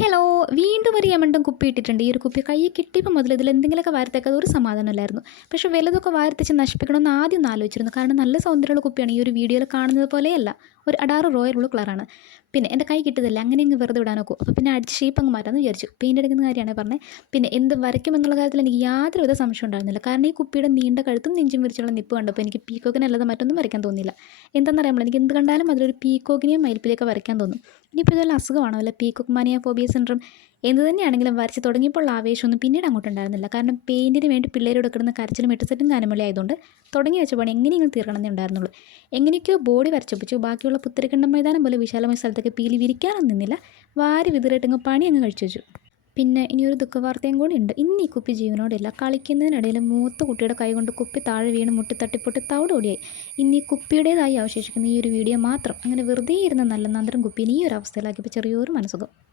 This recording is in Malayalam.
ഹലോ! വീണ്ടും ഒരു യമണ്ടൻ കുപ്പി ഇട്ടിട്ടുണ്ട്. ഈ ഒരു കുപ്പി കയ്യിൽ കിട്ടിയപ്പോൾ മുതൽ ഇതിൽ എന്തെങ്കിലുമൊക്കെ വാരിത്തേക്കാതെ ഒരു സമാധാനമില്ലായിരുന്നു. പക്ഷേ വലുതൊക്കെ വാരിത്തേച്ച് നശിപ്പിക്കണമെന്ന് ആദ്യം ഒന്ന് ആലോചിച്ചിരുന്നു. കാരണം നല്ല സൗന്ദര്യമുള്ള കുപ്പിയാണ്. ഈ ഒരു വീഡിയോയിൽ കാണുന്നത് പോലെയല്ല. ഒരു അഡാറ് റോയൽ ബ്ലൂ കളറാണ്. പിന്നെ എൻ്റെ കൈ കിട്ടിയതല്ല. അങ്ങനെ അങ്ങ് വെറുതെ വിടാൻ നോക്കും. അപ്പോൾ പിന്നെ അടിച്ച് ഷേപ്പ് അങ്ങ് മാറ്റാമെന്ന് വിചാരിച്ചു. പെയിൻ്റ് അടിക്കുന്ന കാര്യമാണ് പറഞ്ഞത്. പിന്നെ എന്ത് വരയ്ക്കുമെന്നുള്ള കാര്യത്തിൽ എനിക്ക് യാതൊരുവിധ സംശയം ഉണ്ടായിരുന്നില്ല. കാരണം ഈ കുപ്പിയുടെ നീണ്ട കഴുത്തും നെഞ്ചും വിരിച്ചുള്ള നിപ്പ് കണ്ടപ്പോൾ എനിക്ക് പീക്കോക്കിനല്ലാതെ മറ്റൊന്നും വരയ്ക്കാൻ തോന്നിയില്ല. എന്താണെന്നറിയാമോ, എനിക്ക് എന്ത് കണ്ടാലും അതിലൊരു പീക്കോക്കിനെയും മയിൽപ്പീലിയൊക്കെ വരയ്ക്കാൻ തോന്നും. ഇനിയിപ്പോൾ ഇതുവല്ല അസുഖമാണോ, അല്ല പീക്കോക്ക് മാനിയ ഫോബിയ സിൻഡ്രോം എന്ത് തന്നെയാണെങ്കിലും വരച്ച് തുടങ്ങിയപ്പോൾ ആവേശമൊന്നും പിന്നീട് അങ്ങോട്ടുണ്ടായിരുന്നില്ല. കാരണം പെയിൻറ്റിന് വേണ്ടി പിള്ളേരോട് കിടന്ന് കരച്ചിലും വെട്ടുസെറ്റും ഗാനമേള ആയതുകൊണ്ട് തുടങ്ങി വെച്ച പണി എങ്ങനെയെങ്കിലും തീർക്കണമെന്നേ ഉണ്ടായിരുന്നുള്ളൂ. എങ്ങനെയൊക്കെയോ ബോഡി വരച്ചൊപ്പിച്ചു. ബാക്കിയുള്ള പുത്തരിക്കണ്ടം മൈതാനം പോലെ വിശാലമായ സ്ഥലത്തൊക്കെ പീലി വിരിക്കാനൊന്നും നിന്നില്ല. വാരി വിതറിയിട്ടങ്ങ് പണി അങ്ങ് കഴിച്ചു വെച്ചു. പിന്നെ ഇനിയൊരു ദുഃഖവാർത്തയും കൂടി ഉണ്ട്. ഇന്ന് ഈ കുപ്പി ജീവനോടില്ല. കളിക്കുന്നതിനിടയിൽ മൂത്ത കുട്ടിയുടെ കൈ കൊണ്ട് കുപ്പി താഴെ വീണ് മുട്ടി തട്ടിപ്പൊട്ടി തവിടോടിയായി. ഇന്ന് ഈ കുപ്പിയുടേതായി അവശേഷിക്കുന്ന ഈ ഒരു വീഡിയോ മാത്രം. അങ്ങനെ വെറുതെ ഇരുന്ന നല്ല നന്ദരം കുപ്പീനെ ഈ ഒരു അവസ്ഥയിലാക്കിയപ്പോൾ ചെറിയൊരു മനസ്സുഖം.